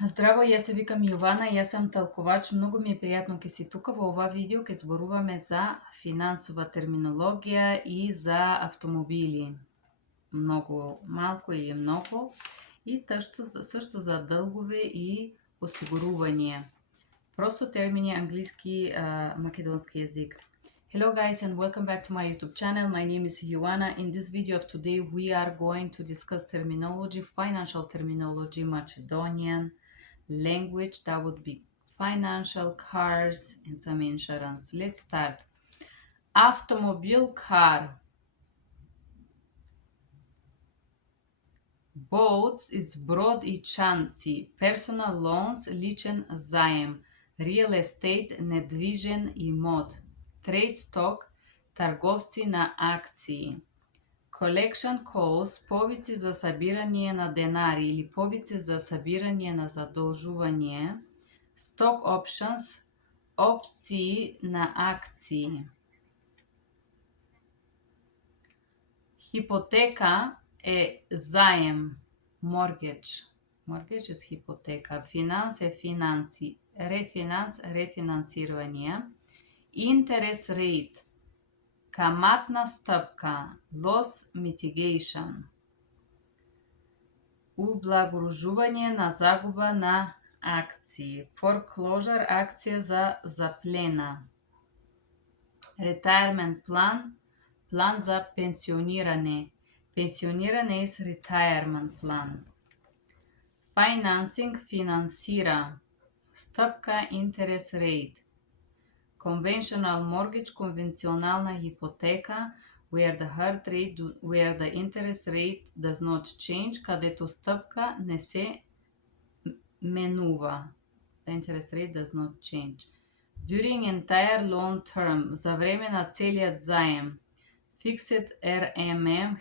Здраво, јас се викам Јована, јас сум талкувач. Многу ми е пријатно ке си тука. Во ова видео ке зборуваме за финансова терминологија и за автомобили. Многу малку или многу. И сашто за дългове и осигурување. Просто термини англиски, македонски јазик. Hello guys and welcome back to my YouTube channel. My name is Ioana. In this video of today we are going to discuss terminology, financial terminology, Macedonian language, that would be financial, cars and some insurance. Let's start. Автомобил, car. Boats is брод и чанци. Personal loans, личен заем. Real estate, недвижен имот. Trade stock, трговци на акции. Collection calls, повици за събирање на денари или повици за събирање на задолжување. Stock options, опции на акции. Хипотека е заем, mortgage. Mortgage is хипотека. Финанс е финанси. Рефинанс, рефинансирање. Interest rate, каматна стапка, loss mitigation. Ублагоружување на загуба на акции. Foreclosure, акција за заплена. Retirement план, план за пенсионирање. Пенсионирање is retirement план. Financing, финансира. Стапка, interest rate. Conventional mortgage, конвенционална хипотека, where the interest rate does not change, кадето стапка не се менува. The interest rate does not change. During entire loan term, за време на целиот заем. Fixed RMM,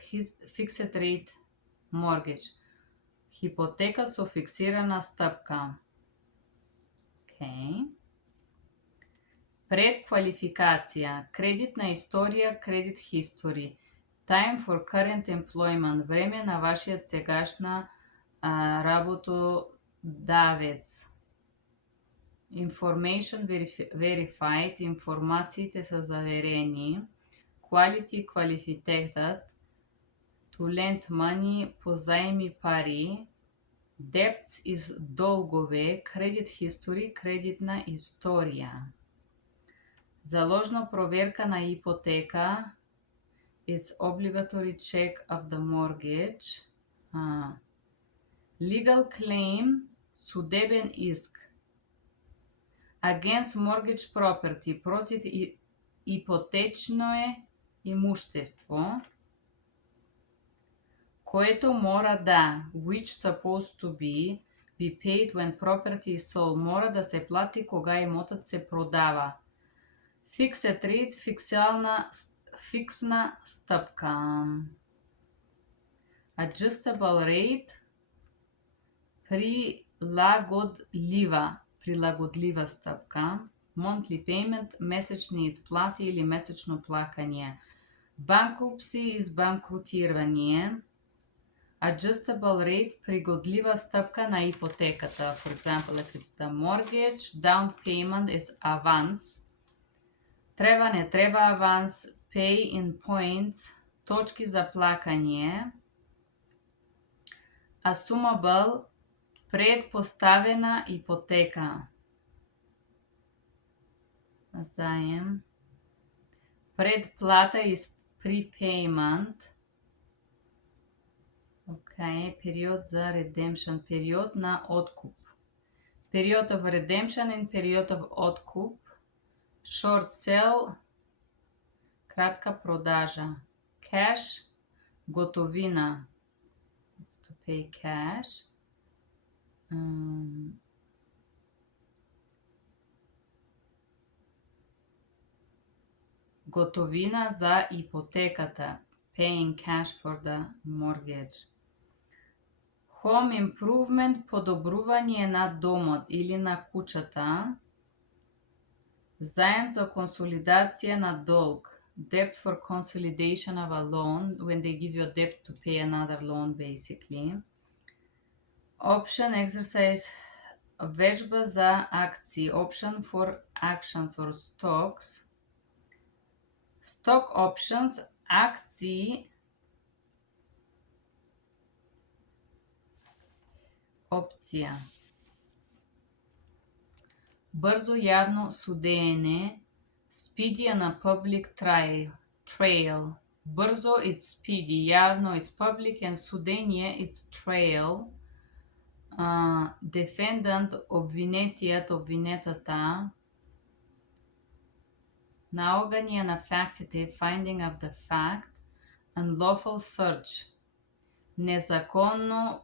fixed rate mortgage. Хипотека со фиксирана стапка. Okay. Предквалификација, кредитна историја, credit history. Time for current employment, време на вашиот сегашна работодавец. Information verified, информациите се заверени. Quality, квалифитетот. To lend money, позајми пари. Debts is долгове, credit history, кредитна историја. Заложна проверка на ипотека is obligatory check of the mortgage. Legal claim, судебен иск. Against mortgage property, против ипотечно имуштество, което мора да, which supposed to be paid when property is sold, мора да се плати кога имотот се продава. Fixed rate, фиксна стапка. Adjustable rate, прилагодлива стапка. Monthly payment, месечни исплати или месечно плакање. Bankruptcy, избанкрутирање. Adjustable rate, пригодлива стапка на ипотеката. For example, if it's the mortgage, down payment is avance. Треба, не треба аванс, pay in points, точки за плакање. Assumable, предпоставена ипотека. Заем. Предплата is prepayment. Okay, период за redemption, период на откуп. Period of redemption and period of откуп. Short sell, кратка продажа. Cash, готовина. It's to pay cash. Готовина за ипотеката. Paying cash for the mortgage. Home improvement, подобрување на домот или на куќата. Заем за консолидација на долг. Debt for consolidation of a loan, when they give you a debt to pay another loan, basically. Option exercise вежба за акции. Option for actions or stocks. Stock options, акции, опција. Брзо јавно судење, speedy and a public trail. Брзо it's speedy, јавно is public and судење it's trail. Defendant, обвинетиот, обвинетата. Наогање на фактите, finding of the fact. Unlawful search, незаконно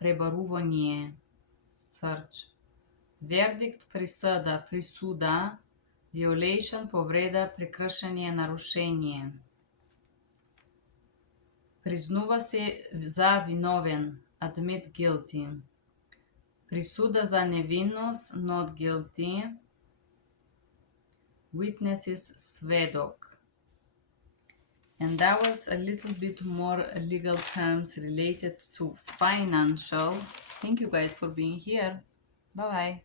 пребарување, search. Verdict, присуда, присуда. Violation, повреда, прекршење, нарушење. Признува се за виновен, admit guilty. Присуда за невинност, not guilty. Witnesses, сведок. And that was a little bit more legal terms related to financial. Thank you guys for being here. Bye bye.